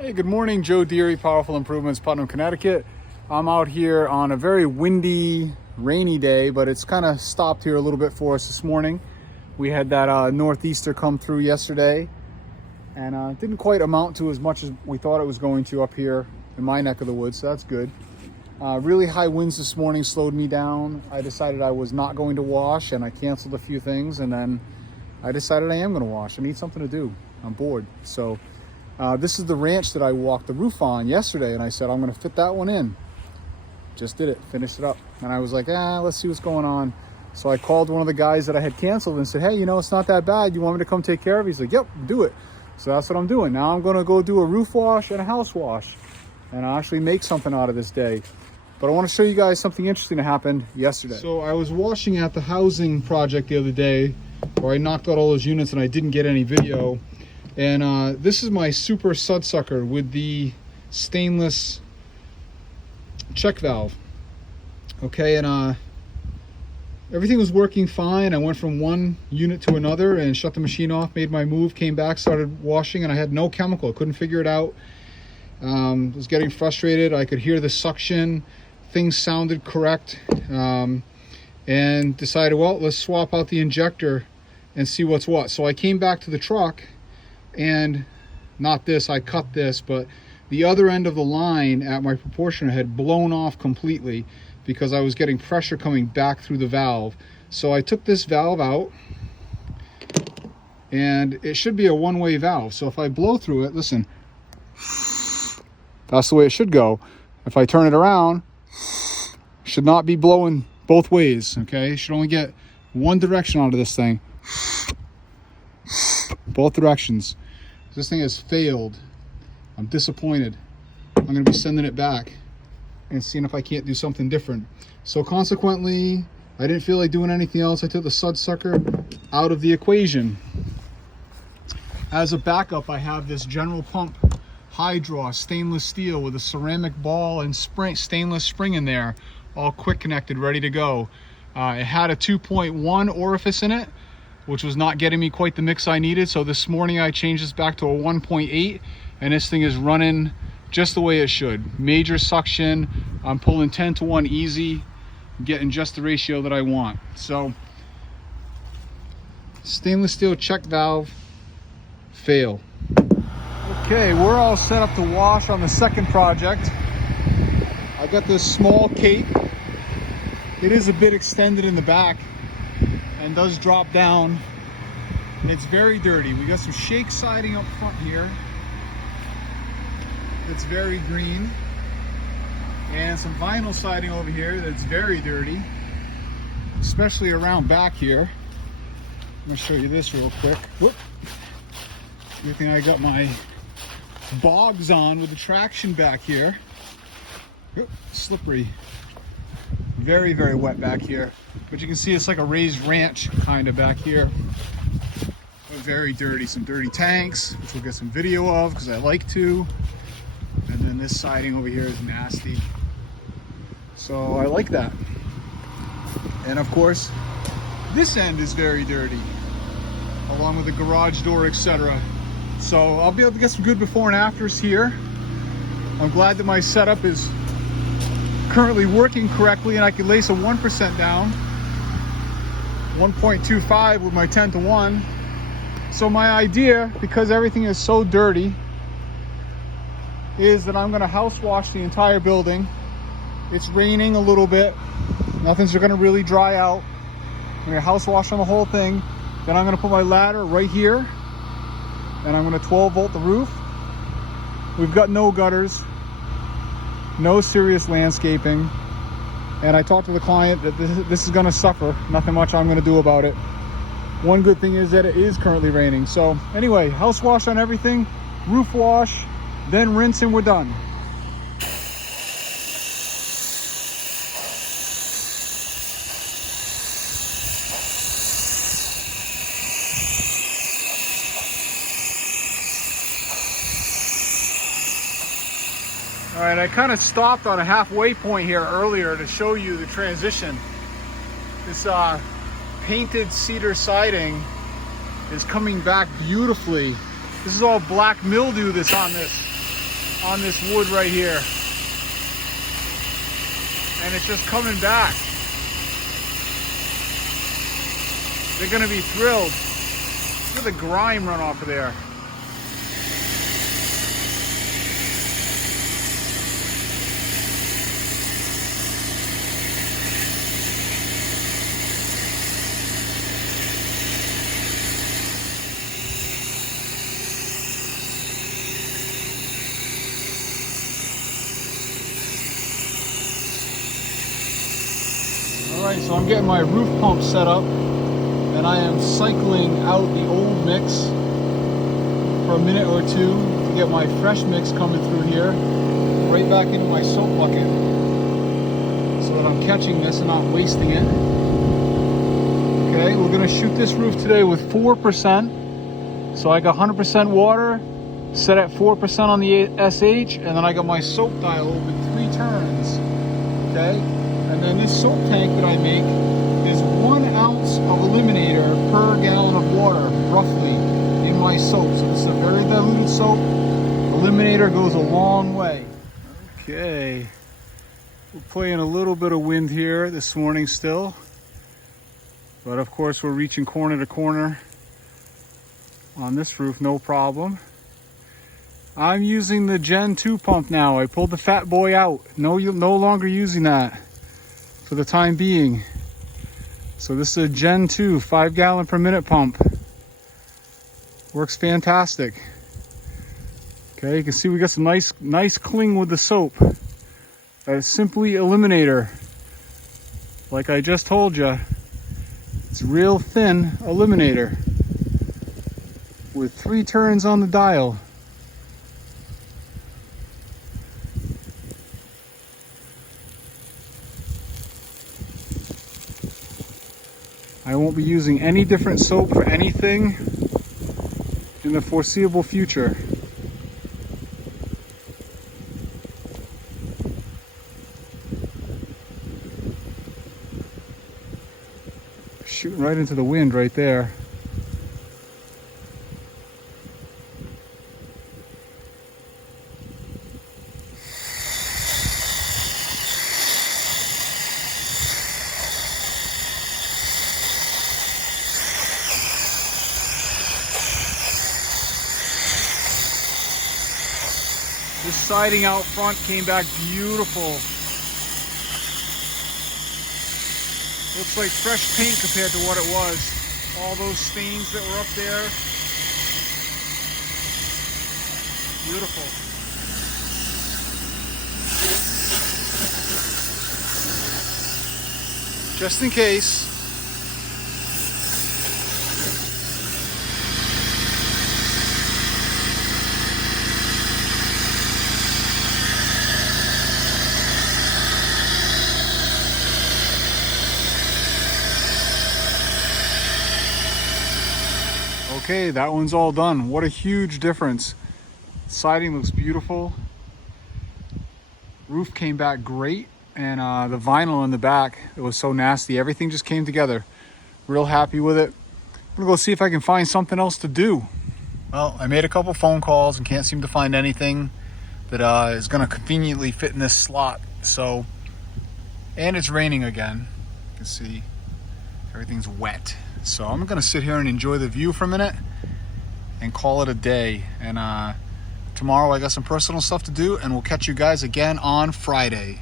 Hey, good morning. Joe Deary, Powerful Improvements, Putnam, Connecticut. I'm out here on a very windy, rainy day, but it's kind of stopped here a little bit for us this morning. We had that northeaster come through yesterday, and didn't quite amount to as much as we thought it was going to up here in my neck of the woods, so that's good. Really high winds this morning slowed me down. I decided I was not going to wash, and I canceled a few things, and then I decided I am going to wash. I need something to do. I'm bored. So this is the ranch that I walked the roof on yesterday, and I said, I'm going to fit that one in. Just did it, finished it up. And I was like, let's see what's going on. So I called one of the guys that I had canceled and said, hey, it's not that bad. You want me to come take care of it? He's like, yep, do it. So that's what I'm doing. Now I'm going to go do a roof wash and a house wash, and I'll actually make something out of this day. But I want to show you guys something interesting that happened yesterday. So I was washing at the housing project the other day, where I knocked out all those units and I didn't get any video. And this is my super sudsucker with the stainless check valve. Okay, and everything was working fine. I went from one unit to another and shut the machine off, made my move, came back, started washing, and I had no chemical. I couldn't figure it out. Was getting frustrated. I could hear the suction. Things sounded correct. And decided, well, let's swap out the injector and see what's what. So I came back to the truck, and not this, I cut this, but the other end of the line at my proportioner had blown off completely because I was getting pressure coming back through the valve. So I took this valve out, and it should be a one-way valve. So if I blow through it, listen, that's the way it should go. If I turn it around, should not be blowing both ways, okay? Should only get one direction out of this thing. Both directions. This thing has failed. I'm disappointed. I'm going to be sending it back and seeing if I can't do something different. So consequently, I didn't feel like doing anything else. I took the sudsucker out of the equation. As a backup, I have this General Pump Hydra stainless steel with a ceramic ball and stainless spring in there, all quick connected, ready to go. It had a 2.1 orifice in it, which was not getting me quite the mix I needed. So this morning I changed this back to a 1.8, and this thing is running just the way it should. Major suction. I'm pulling 10-to-1 easy, getting just the ratio that I want. So stainless steel check valve, fail. Okay, we're all set up to wash on the second project. I got this small cape. It is a bit extended in the back and does drop down. It's very dirty. We got some shake siding up front here. It's very green. And some vinyl siding over here that's very dirty, especially around back here. I'm gonna show you this real quick. Whoop. Good thing I got my bogs on with the traction back here. Whoop. Slippery. Very, very wet back here. But you can see it's like a raised ranch kind of back here. But very dirty. Some dirty tanks, which we'll get some video of because I like to. And then this siding over here is nasty. So I like that. And of course, this end is very dirty, along with the garage door, etc. So I'll be able to get some good before and afters here. I'm glad that my setup is currently working correctly, and I can lace a 1% down, 1.25 with my 10-to-1. So my idea, because everything is so dirty, is that I'm going to house wash the entire building. It's raining a little bit. Nothing's going to really dry out. I'm going to house wash on the whole thing. Then I'm going to put my ladder right here, and I'm going to 12 volt the roof. We've got no gutters, no serious landscaping, and I talked to the client that this is going to suffer. Nothing much I'm going to do about it. One good thing is that it is currently raining. So anyway, house wash on everything, roof wash, then rinse, and we're done. All right, I kind of stopped on a halfway point here earlier to show you the transition. This painted cedar siding is coming back beautifully. This is all black mildew that's on this. on this wood right here. And it's just coming back. They're gonna be thrilled. Look at the grime run off of there. Alright, so I'm getting my roof pump set up and I am cycling out the old mix for a minute or two to get my fresh mix coming through here, right back into my soap bucket so that I'm catching this and not wasting it. Okay, we're going to shoot this roof today with 4%. So I got 100% water set at 4% on the SH, and then I got my soap dial open 3 turns. Okay, and then this soap tank that I make is 1 ounce of eliminator per gallon of water, roughly, in my soap. So this is a very diluted soap. Eliminator goes a long way. Okay, we're playing a little bit of wind here this morning still, but of course we're reaching corner to corner on this roof, no problem. I'm using the Gen 2 pump now. I pulled the fat boy out. No longer using that for the time being. So this is a Gen 2 5 gallon per minute pump. Works fantastic. Okay, you can see we got some nice cling with the soap. That is simply eliminator. Like I just told you, it's real thin eliminator with 3 turns on the dial. I won't be using any different soap for anything in the foreseeable future. Shooting right into the wind right there. This siding out front came back beautiful. Looks like fresh paint compared to what it was. All those stains that were up there. Beautiful. Just in case. Okay, that one's all done. What a huge difference. Siding looks beautiful. Roof came back great, and the vinyl in the back, it was so nasty. Everything just came together. Real happy with it. I'm gonna go see if I can find something else to do. Well, I made a couple phone calls and can't seem to find anything that is gonna conveniently fit in this slot. So, and it's raining again. You can see everything's wet. So I'm gonna sit here and enjoy the view for a minute and call it a day. And tomorrow I got some personal stuff to do, and we'll catch you guys again on Friday.